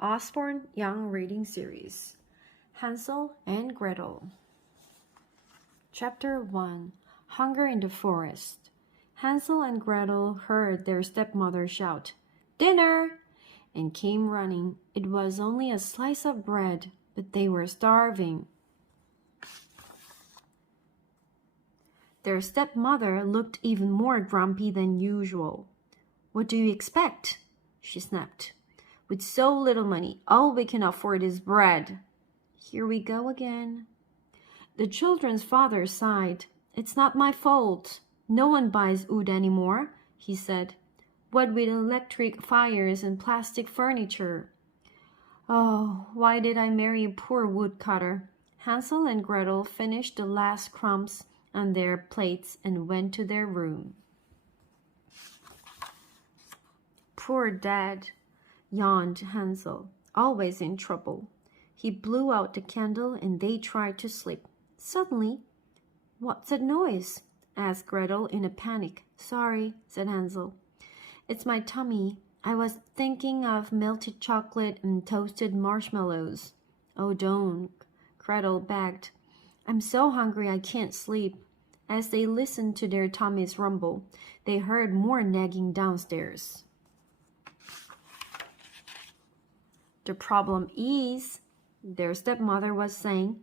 Usborne Young Reading Series. Hansel and Gretel. Chapter 1. Hunger in the Forest. Hansel and Gretel heard their stepmother shout, "Dinner!" and came running. It was only a slice of bread, but they were starving. Their stepmother looked even more grumpy than usual. "What do you expect?" she snapped. "With so little money, all we can afford is bread." "Here we go again." The children's father sighed. "It's not my fault. No one buys wood anymore," he said. "What with electric fires and plastic furniture." "Oh, why did I marry a poor woodcutter?" Hansel and Gretel finished the last crumbs on their plates and went to their room. "Poor Dad," yawned Hansel, "always in trouble." He blew out the candle and they tried to sleep. Suddenly, "What's that noise?" asked Gretel in a panic. "Sorry," said Hansel. "It's my tummy. I was thinking of melted chocolate and toasted marshmallows." "Oh, don't," Gretel begged. "I'm so hungry I can't sleep." As they listened to their tummies rumble, they heard more nagging downstairs. "The problem is," their stepmother was saying,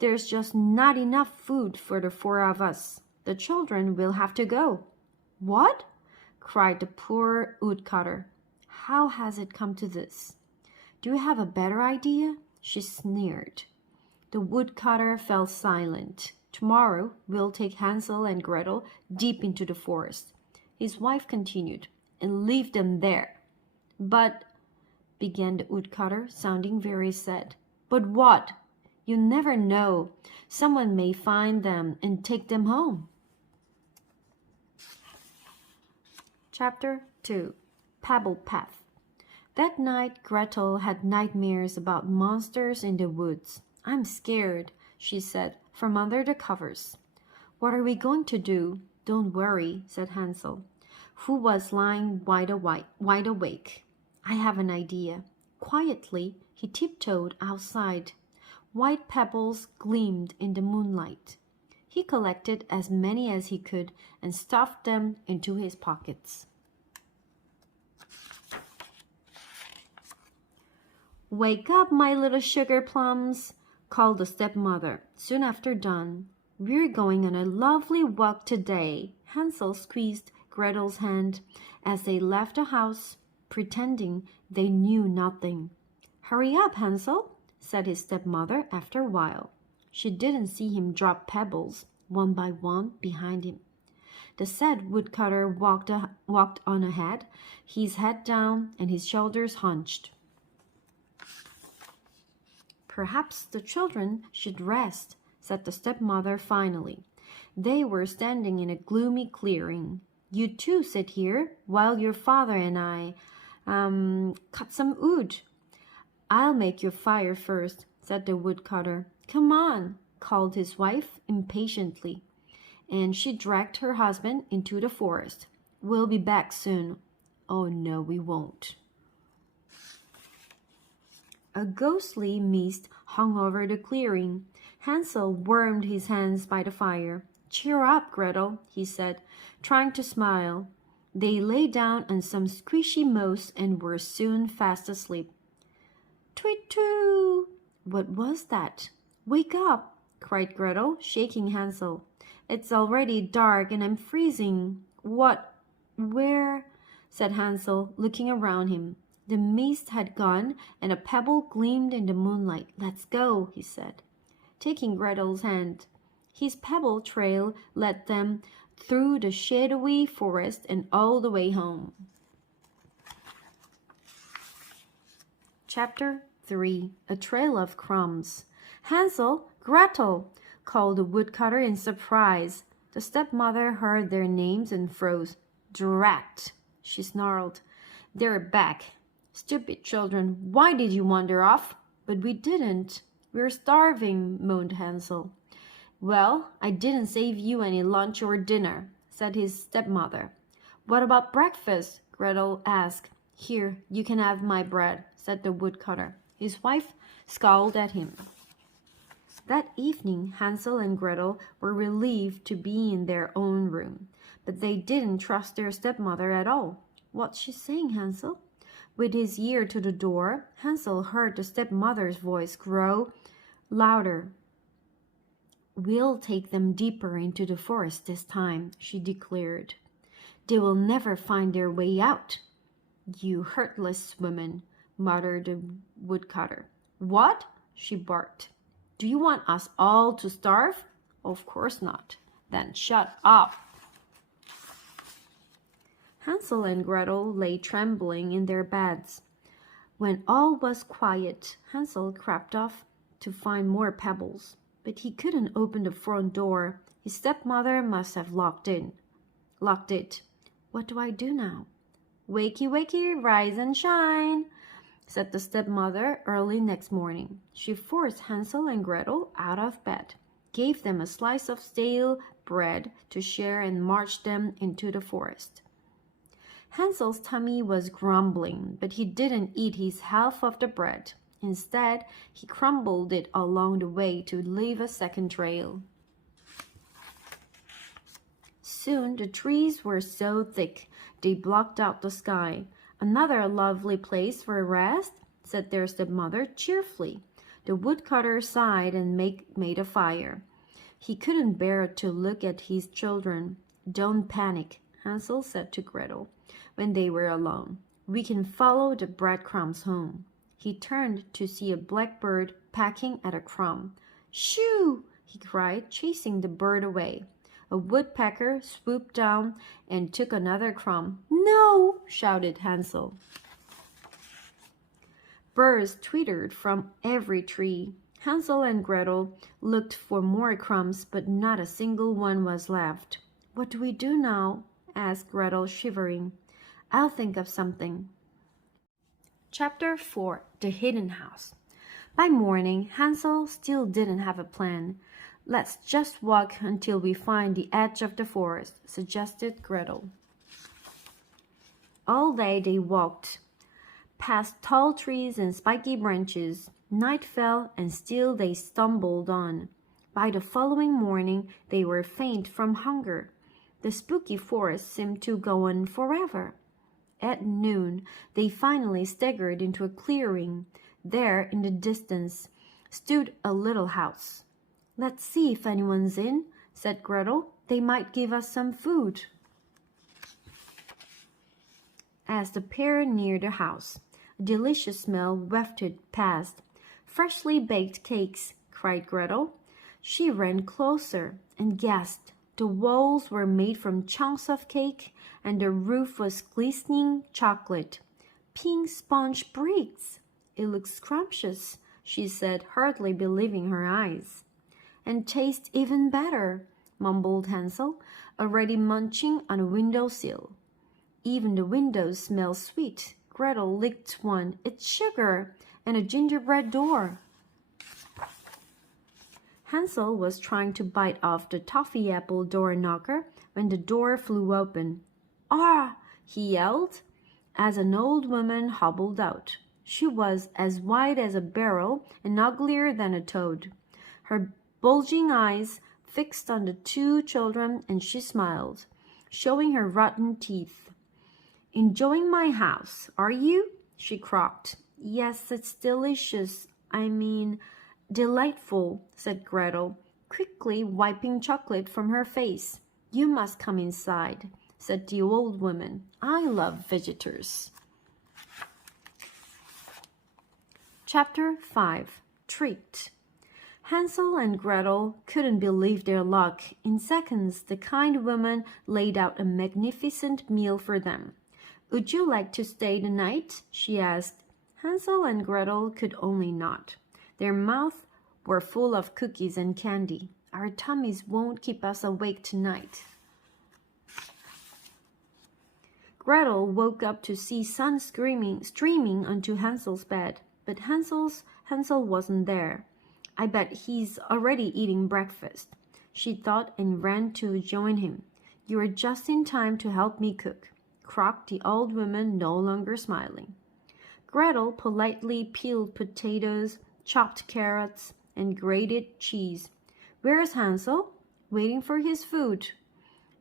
"there's just not enough food for the four of us. The children will have to go." "What?" cried the poor woodcutter. "How has it come to this?" "Do you have a better idea?" she sneered. The woodcutter fell silent. "Tomorrow we'll take Hansel and Gretel deep into the forest," his wife continued, "and leave them there." "But," began the woodcutter, sounding very sad. "But what?" "You never know. Someone may find them and take them home." Chapter 2. Pebble Path. That night Gretel had nightmares about monsters in the woods. "I'm scared," she said, from under the covers. "What are we going to do?" "Don't worry," said Hansel, who was lying wide awake. "I have an idea." Quietly, he tiptoed outside. White pebbles gleamed in the moonlight. He collected as many as he could and stuffed them into his pockets. "Wake up, my little sugar plums," called the stepmother, soon after dawn. "We're going on a lovely walk today." Hansel squeezed Gretel's hand as they left the house, pretending they knew nothing. "Hurry up, Hansel," said his stepmother after a while. She didn't see him drop pebbles one by one behind him. The sad woodcutter walked on ahead, his head down and his shoulders hunched. "Perhaps the children should rest," said the stepmother finally. They were standing in a gloomy clearing. "You two sit here while your father and I cut some wood." "I'll make your fire first," said the woodcutter. "Come on," called his wife impatiently, and she dragged her husband into the forest. "We'll be back soon." "Oh no, we won't." A ghostly mist hung over the clearing. Hansel warmed his hands by the fire. "Cheer up, Gretel," he said, trying to smile. They lay down on some squishy moss and were soon fast asleep. "Tweet-too!" What was that? "Wake up!" cried Gretel, shaking Hansel. "It's already dark and I'm freezing." "What? Where?" said Hansel, looking around him. The mist had gone and a pebble gleamed in the moonlight. "Let's go," he said, taking Gretel's hand. His pebble trail led them through the shadowy forest and all the way home. Chapter 3. A Trail of Crumbs. "Hansel! Gretel!" called the woodcutter in surprise. The stepmother heard their names and froze. "Drat!" she snarled. "They're back. Stupid children, why did you wander off?" "But we didn't. We're starving," moaned Hansel. "Well, I didn't save you any lunch or dinner," said his stepmother. "What about breakfast?" Gretel asked. Here, you can have my bread, said the woodcutter. His wife scowled at him. That evening, Hansel and Gretel were relieved to be in their own room, but they didn't trust their stepmother at all. What's she saying, Hansel? With his ear to the door, Hansel heard the stepmother's voice grow louder. We'll take them deeper into the forest this time, she declared. They will never find their way out. You heartless woman, muttered the woodcutter. What? She barked. Do you want us all to starve? Of course not. Then shut up. Hansel and Gretel lay trembling in their beds. When all was quiet, Hansel crept off to find more pebbles. But he couldn't open the front door. His stepmother must have locked it. What do I do now? Wakey, wakey, rise and shine, said the stepmother early next morning. She forced Hansel and Gretel out of bed, gave them a slice of stale bread to share, and marched them into the forest. Hansel's tummy was grumbling, but he didn't eat his half of the bread. Instead, he crumbled it along the way to leave a second trail. Soon the trees were so thick they blocked out the sky. Another lovely place for a rest, said their stepmother cheerfully. The woodcutter sighed and made a fire. He couldn't bear to look at his children. Don't panic, Hansel said to Gretel when they were alone. We can follow the breadcrumbs home. He turned to see a blackbird pecking at a crumb. Shoo! He cried, chasing the bird away. A woodpecker swooped down and took another crumb. No! Shouted Hansel. Birds twittered from every tree. Hansel and Gretel looked for more crumbs, but not a single one was left. What do we do now? Asked Gretel, shivering. I'll think of something. Chapter 4. The Hidden House. By morning, Hansel still didn't have a plan. Let's just walk until we find the edge of the forest, suggested Gretel. All day they walked, past tall trees and spiky branches. Night fell, and still they stumbled on. By the following morning, they were faint from hunger. The spooky forest seemed to go on forever. At noon, they finally staggered into a clearing. There, in the distance, stood a little house. Let's see if anyone's in, said Gretel. They might give us some food. As the pair neared the house, a delicious smell wafted past. Freshly baked cakes, cried Gretel. She ran closer and gasped. The walls were made from chunks of cake, and the roof was glistening chocolate. Pink sponge bricks. It looks scrumptious, she said, hardly believing her eyes. And tastes even better, mumbled Hansel, already munching on a windowsill. Even the windows smell sweet. Gretel licked one. It's sugar and a gingerbread door. Hansel was trying to bite off the toffee apple door knocker when the door flew open. Ah! He yelled, as an old woman hobbled out. She was as wide as a barrel and uglier than a toad. Her bulging eyes fixed on the two children, and she smiled, showing her rotten teeth. Enjoying my house, are you? She croaked. Yes, it's delicious. Delightful, said Gretel, quickly wiping chocolate from her face. You must come inside, said the old woman. I love visitors. Chapter 5. Treat. Hansel and Gretel couldn't believe their luck. In seconds, the kind woman laid out a magnificent meal for them. Would you like to stay the night? She asked. Hansel and Gretel could only nod. Their mouths were full of cookies and candy. Our tummies won't keep us awake tonight. Gretel woke up to see sun streaming onto Hansel's bed, but Hansel wasn't there. I bet he's already eating breakfast, she thought, and ran to join him. You are just in time to help me cook. croaked the old woman, no longer smiling. Gretel politely peeled potatoes, chopped carrots, and grated cheese. Where's Hansel? Waiting for his food.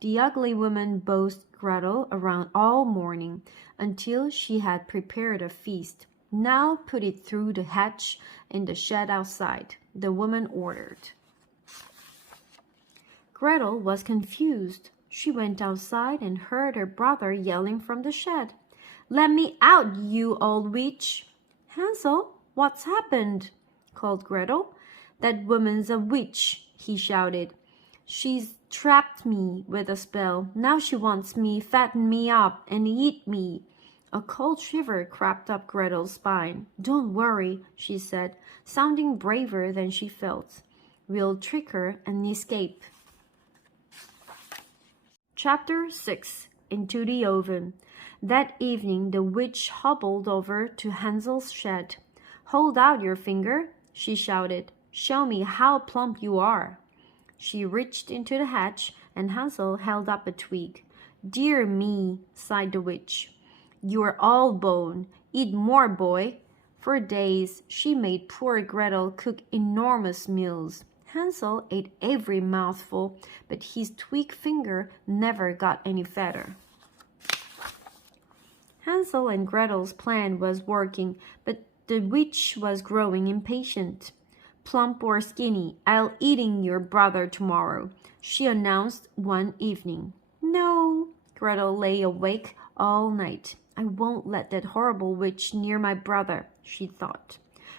The ugly woman bossed Gretel around all morning until she had prepared a feast. Now put it through the hatch in the shed outside, the woman ordered. Gretel was confused. She went outside and heard her brother yelling from the shed. Let me out, you old witch! Hansel, what's happened? Called Gretel. That woman's a witch, he shouted. She's trapped me with a spell. Now she wants me, fatten me up, and eat me. A cold shiver crept up Gretel's spine. Don't worry, she said, sounding braver than she felt. We'll trick her and escape. Chapter 6. Into the Oven. That evening the witch hobbled over to Hansel's shed. Hold out your finger, she shouted. Show me how plump you are. She reached into the hatch, and Hansel held up a twig. Dear me, sighed the witch. You're all bone. Eat more, boy. For days she made poor Gretel cook enormous meals. Hansel ate every mouthful, but his twig finger never got any fatter. Hansel and Gretel's plan was working, but the witch was growing impatient. Plump or skinny, I'll eating your brother tomorrow, she announced one evening. No, Gretel lay awake all night. I won't let that horrible witch near my brother, she thought.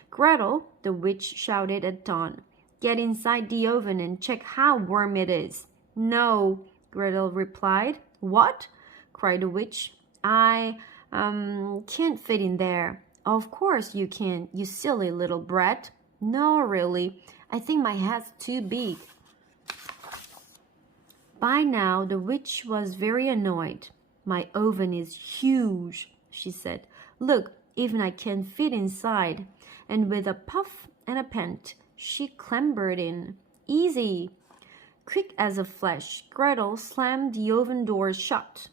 Gretel, the witch shouted at dawn. Get inside the oven and check how warm it is. No, Gretel replied. What? Cried the witch. I can't fit in there. Of course you can, you silly little brat. No, really, I think my head's too big. By now, the witch was very annoyed. My oven is huge, she said. Look, even I can fit inside. And with a puff and a pant, she clambered in. Easy! Quick as a flash, Gretel slammed the oven door shut.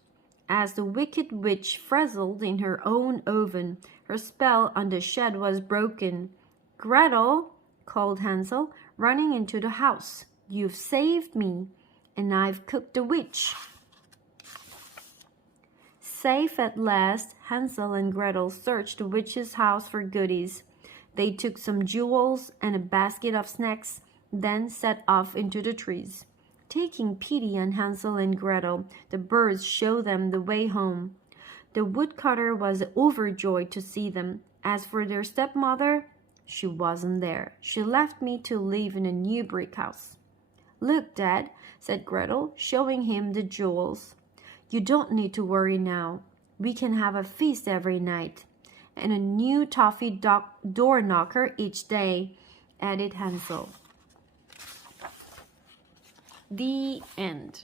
As the wicked witch frizzled in her own oven, her spell on the shed was broken. Gretel, called Hansel, running into the house. You've saved me, and I've cooked the witch. Safe at last, Hansel and Gretel searched the witch's house for goodies. They took some jewels and a basket of snacks, then set off into the trees. Taking pity on Hansel and Gretel, the birds showed them the way home. The woodcutter was overjoyed to see them. As for their stepmother, she wasn't there. She left me to live in a new brick house. Look, Dad, said Gretel, showing him the jewels. You don't need to worry now. We can have a feast every night, and a new toffee door knocker each day, added Hansel. The end.